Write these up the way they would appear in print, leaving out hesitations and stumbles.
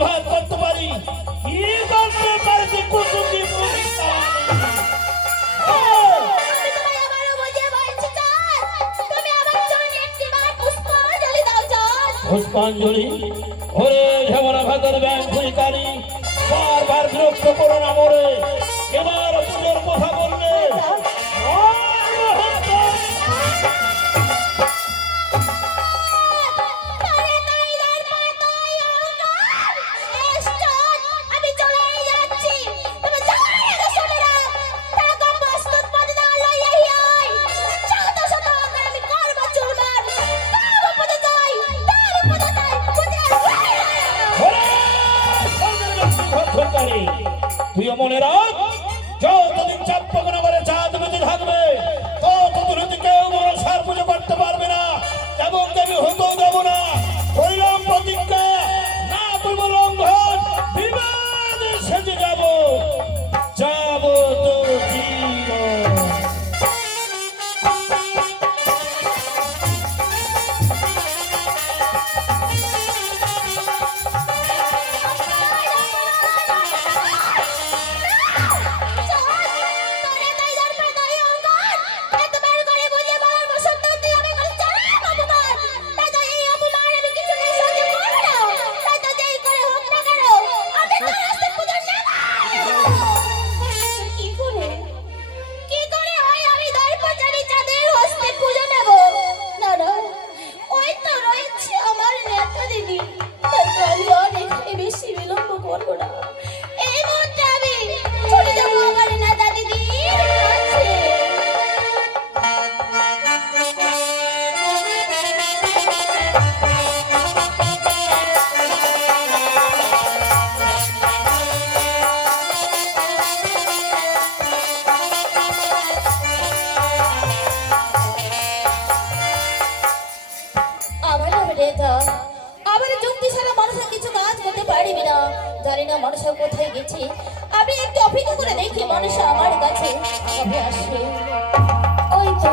প্রভাব করতে পারি। কি করতে পারছি কুসুমি পুষ্পাঞ্জলি। ওরে ঝামরা ভাদর ব্যাং ফুলকারি, বারবার বিরক্ত করো না মোরে। এবার পুজোর কথা বললে তুইও মনে রাখ, যতদিন চাপ্পকনগরে চাঁদ বেঁচে থাকবে ততদিন কেউ মনসার পুজো করতে পারবে না, এবং দেবী হতেও দেব না। হইলাম প্রতিজ্ঞা, না করবো লঙ্ঘন, বিবাদে সেজে যাব যাব তো জীবন। জানি না মানুষ কোথায় গেছে। আমি একটু অপেক্ষা করে দেখি মানুষ আমার কাছে কবে আসে। ওই তো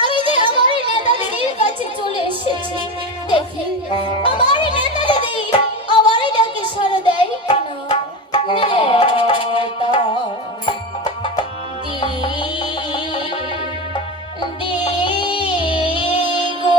আমি যে আমার নেতা দিদির কাছে চলে এসেছি। দেখি আমার নেতা দিদি আমার ডাকে সাড়া দেয় কিনা। নেতা দি দি গো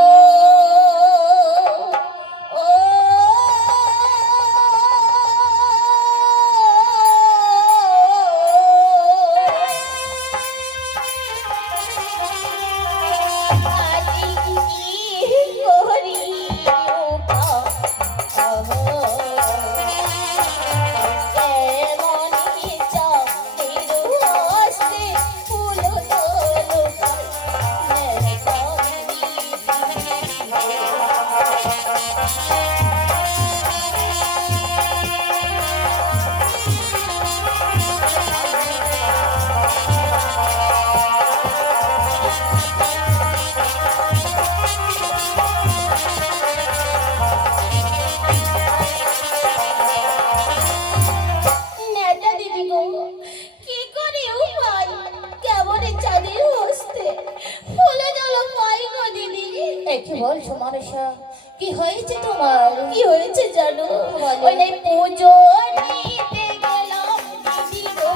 বলছো মানুষা, কি হয়েছে তোমার? কি হয়েছে জানো? ওই পুজো নিতে গেলাম দিদি গো,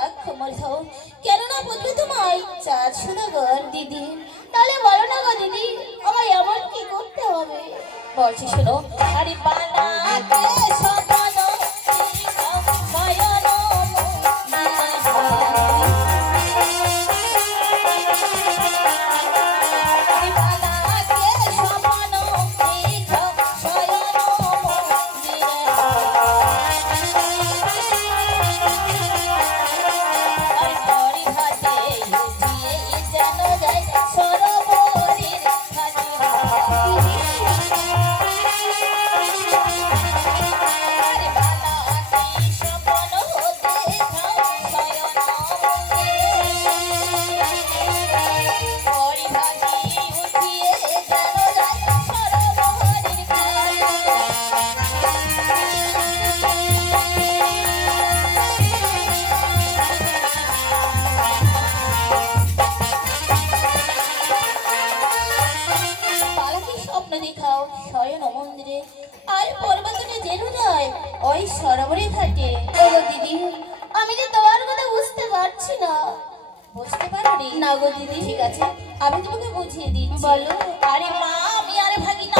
বাক মরে যাও, কেন না বুঝবে তোমায় চাঁদ সুদাগর দিদি। তাহলে বলো না গো দিদি, আমার এমন কি করতে হবে? বলছি শোনো, আরে বানাতে স্বপ্ন দেখাও শয়ন দেখাও শয়ন মন্দিরে আর পর্বতনে যেন নয় ওই সরোবরে ঘাটে। ওগো দিদি, আমি যে তোমার কথা বুঝতে পারছি না। বুঝতে পারোনি? না গো দিদি। ঠিক আছে, আমি তোমাকে বুঝিয়ে দিচ্ছি। বলো। আরে মা, আমি আর ভাগি না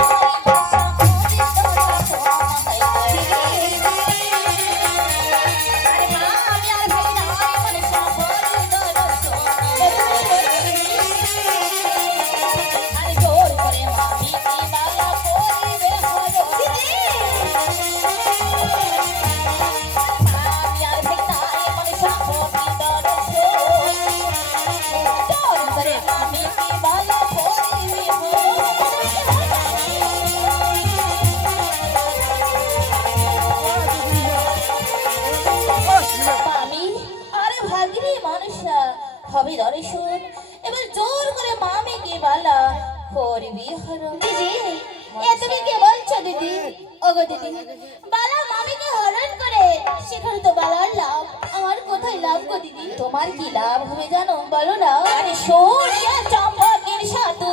হবে দর্শন। এবার জোর করে মামিকে বালা করবি হরণ। দিদি, এ তুমি কে বলছো দিদি? ওগো দিদি, বালা মামিকে হরণ করে সেখানে তো বালার লাভ। আমার কোথায় লাভ গো দিদি? তোমার কি লাভ হবে জানো? বলো না। আরে সোনিয়া চম্পকের সাধু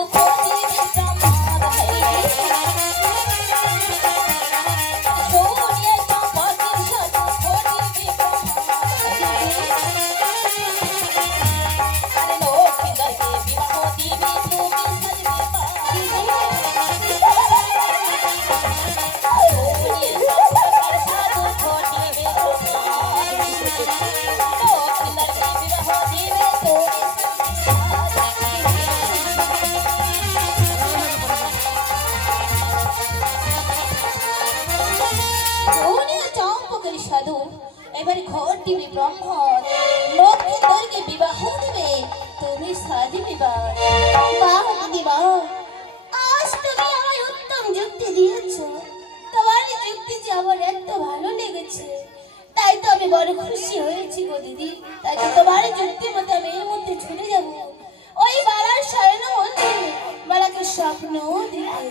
এবারে ঘর দিবি ব্রাহ্মণ, লক্ষ্মীদেরকে বিবাহ দেবে, তুমি সাজিবে বাহ। বাহ দিদি বাহ, আজ তুমি আমায় উত্তম যুক্তি দিয়েছো। তোমার যুক্তি যে আমার এত ভালো লেগেছে, তাই তো আমি বড় খুশি হয়েছি গো দিদি। তাই তো তোমার যুক্তি মতো আমি এর মধ্যে ছুটে যাবো ওই বাড়ার শয়ন মন্দিরে, বাড়াকে স্বপ্ন দিতে।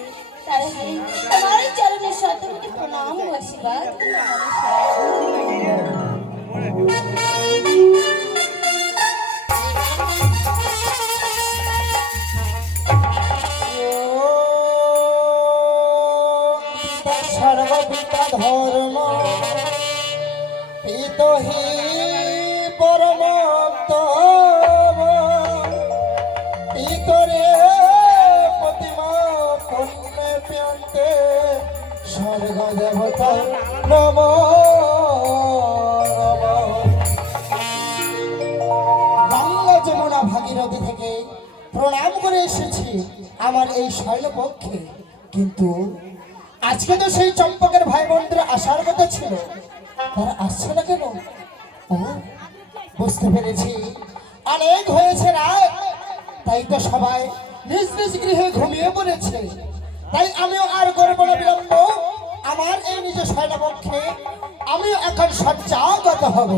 তাহলে তোমার চরণে শতকোটি প্রণাম ও আশীর্বাদ। সর্বপিতা ধর্ম পিতহি পরম পিতরে প্রতিমা পুণ্যে প্রিয়ন্তে স্বর্গ দেবতা নম। বাংলা যমুনা ভাগীরথী থেকে প্রণাম করে এসেছি আমার এই শৈলপক্ষে, কিন্তু আজকে তো সেই চম্পকের ভাই বোনদের আসার কথা ছিল, তারা আসছে না কেন? ও বুঝতে পেরেছি, অনেক হয়েছে রাত, তাই তো সবাই নিজ নিজ গৃহে ঘুমিয়ে পড়েছে। তাই আমিও আর করবো না বিলম্ব, আমার এই নিজ শৈলপক্ষে আমিও এখন সজ্জাগত হব।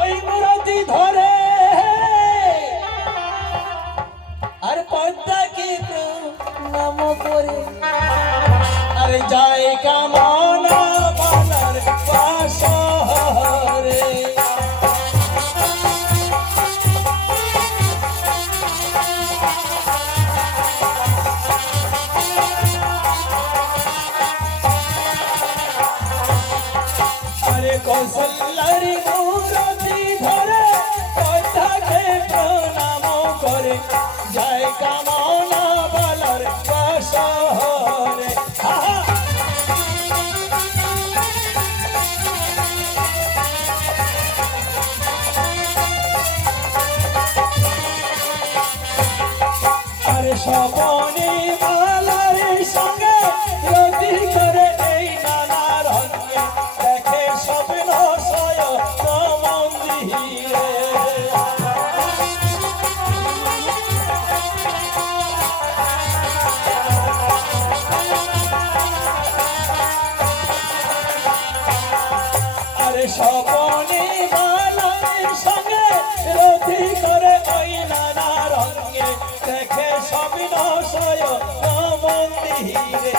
ওই মুরাতি ধরে আর পদ্মাকে প্রণাম করে আরে যায় কামনা বালার পাশরে। আরে কৌশল্যার মূরতি ধরে কথাকে প্রণাম করে জয় কামনা বলার বাসরে আরে স্বপনে মালার সঙ্গে রতি করে এই নানা রঙে দেখে স্বপ্ন সয় মন্দিরে আরে স্বপনে মালার সঙ্গে রতি করে ওই নানা রঙে দেখে স্বপ্ন সয় মন্দিরে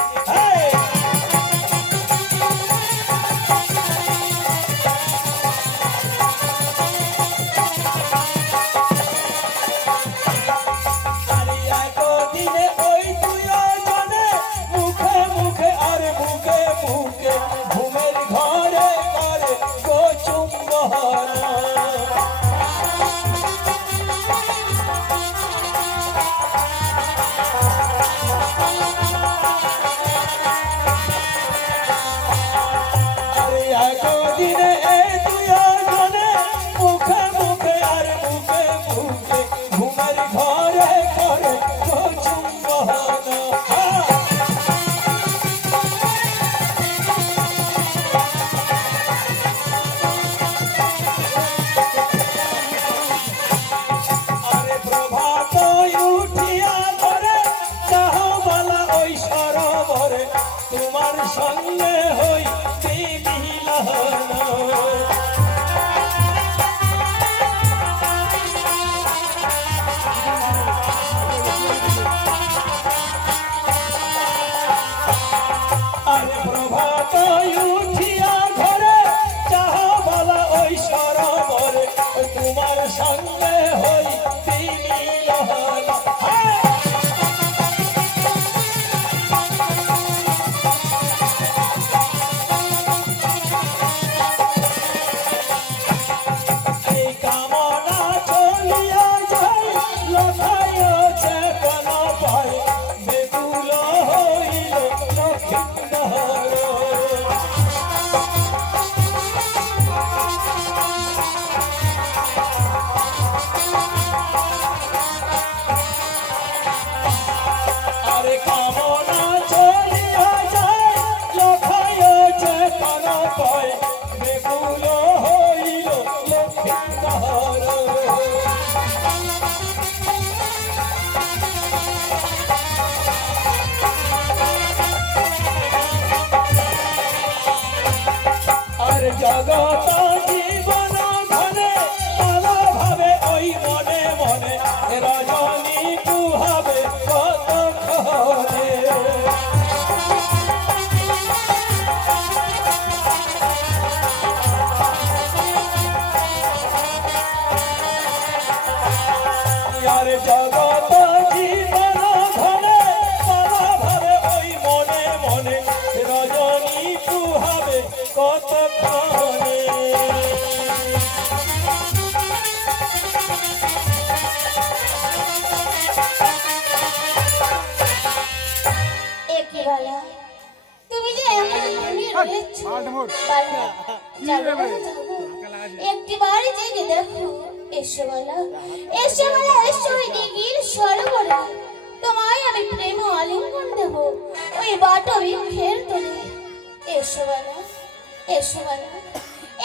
দিনে ওই দুজনে মুখে মুখে আর বুকে বুকে ঘুমের ঘরে করে গো চুম্বন দিনে এই দুজনে মুখে মুখে আর বুকে বুকে ঘুমের ঘরে করে গো চুম্বন আরে প্রভাত উঠিয়া ধরে চাহবালা ওই সরোবরে তোমার সঙ্গে হই মিলন আরে প্রভাত উঠিয়া ঘরে চাহবালা ওই সরোবরে তোমার সঙ্গে হই মিলন এই কামনা চলিয়া যায় লখায় চেতন পায় বেকুল হইল দক্ষিণ আরে কামনা চলিয়া যায় লখায় চেতন পায় বেকুল হইল দক্ষিণ আর জগত জীবন ধনে ভালো ভাবে ওই মনে মনে রজনী পুহাবে কত খরে আর জগত জীবন ধনে ভালো ভাবে ওই মনে মনে রজনী পুহাবে কত খরে একেবালা তুমি যে এমন ঘুমিয়ে রয়েছো বালা জাগো বালা, জাগো। একটিবারই জেগে দেখো এসো বালা, এসো বালা, এসো ওই দিঘির সরোবরে তোমায় আমি প্রেম আলিঙ্গন দেব ওই বাটা বৃক্ষের তলে এসো বালা, এসো বালা,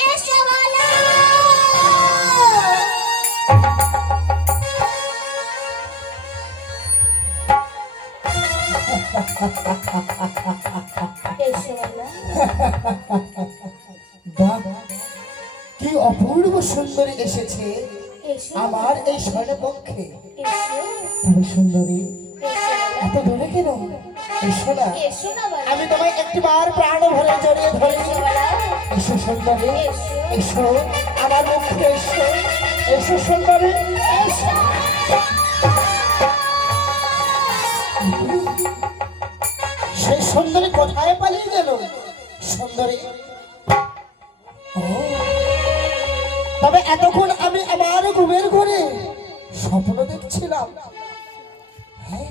এসো বালা। এসো বালা। বাহ, কি অপূর্ব সুন্দরী এসেছে এসো আমার এই স্বর্ণপক্ষে। এসো তবে সুন্দরী এসো বালা, এত দূরে কেন? এসো না, এসো না বালা, আমি তোমায় একটিবার প্রাণ ভরে জড়িয়ে ধরি। এসো বালা, এসো সুন্দরী, এসো। এসো আমার মুখে এসো, এসো সুন্দরী। এসো। সেই সুন্দরী কোথায় পালিয়ে গেল? সুন্দরী, ও তবে এতক্ষণ আমি আমার ঘুমের ঘরে স্বপ্ন দেখছিলাম। হ্যাঁ,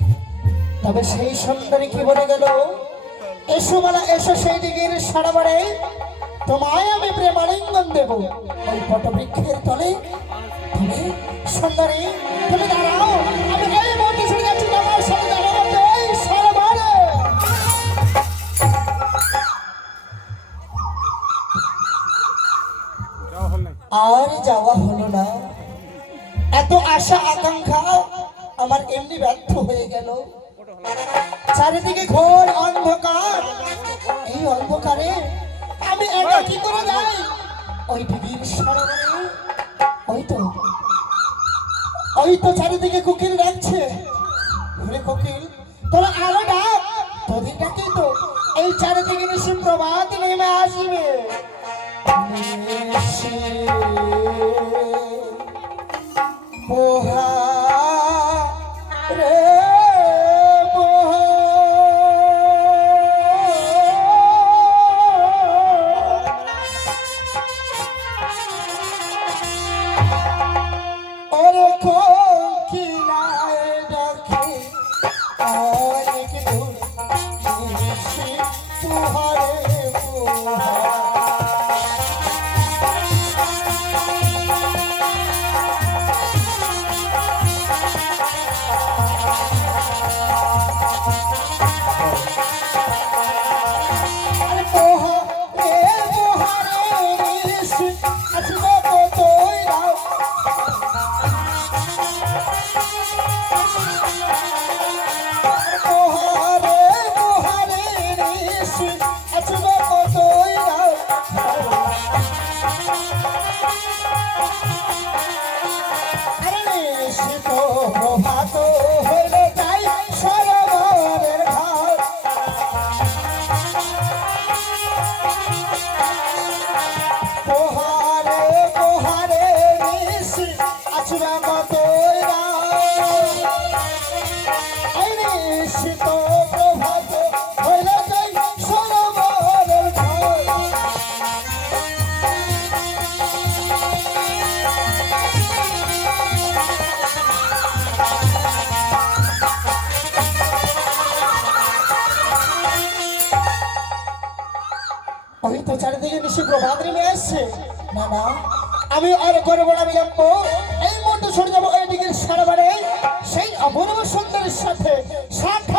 তবে সেই সুন্দরী কি বলে গেল, এসো মালা এসো সেই দিকের সারাবারে তোমায় আমি প্রেমালিঙ্গন দেব ওই পটবৃক্ষের তলে। তুমি সুন্দরী তুমি দাঁড়াও, আমি এই মুহূর্তে শুনে যাচ্ছি তোমার সাথে দেখা করতে ওই সারাবারে। আর যাওয়া হলো না, এত আশা আকাঙ্ক্ষা আমার এমনি ব্যর্থ হয়ে গেল। চারিদিকে ঘোর অন্ধকার, এই অন্ধকারে আমি একা কি করে যাই ওই দিদির সরোবরে? ওই তো চারিদিকে কোকিল ডাকছে। ওরে কোকিল, তোরা আলো ডাক, তোদের ডাকি তো এই চারিদিকে নিশি প্রভাত নেমে আসবে। পোহা রে পোহা, ওরে কোকিলায় ডাকে অনেক দূর নিশি পোহারে পোহা। প্রভাত হইলে যাই সরোবরের ঘাট, পোহারে পোহারে নিশি আছড়া কতই নিশি তো প্রভাত হইলে যাই সরোবরের ঘাট। ওই তো চারিদিকে নিশ্চয় প্রভাত নেমে আসছে। না না, আমি আর করবো না বিলম্ব, এই মুহূর্তে সরে যাবো ওই দিকের সারাবারে সেই অপূর্ব সুন্দরের সাথে সাক্ষাৎ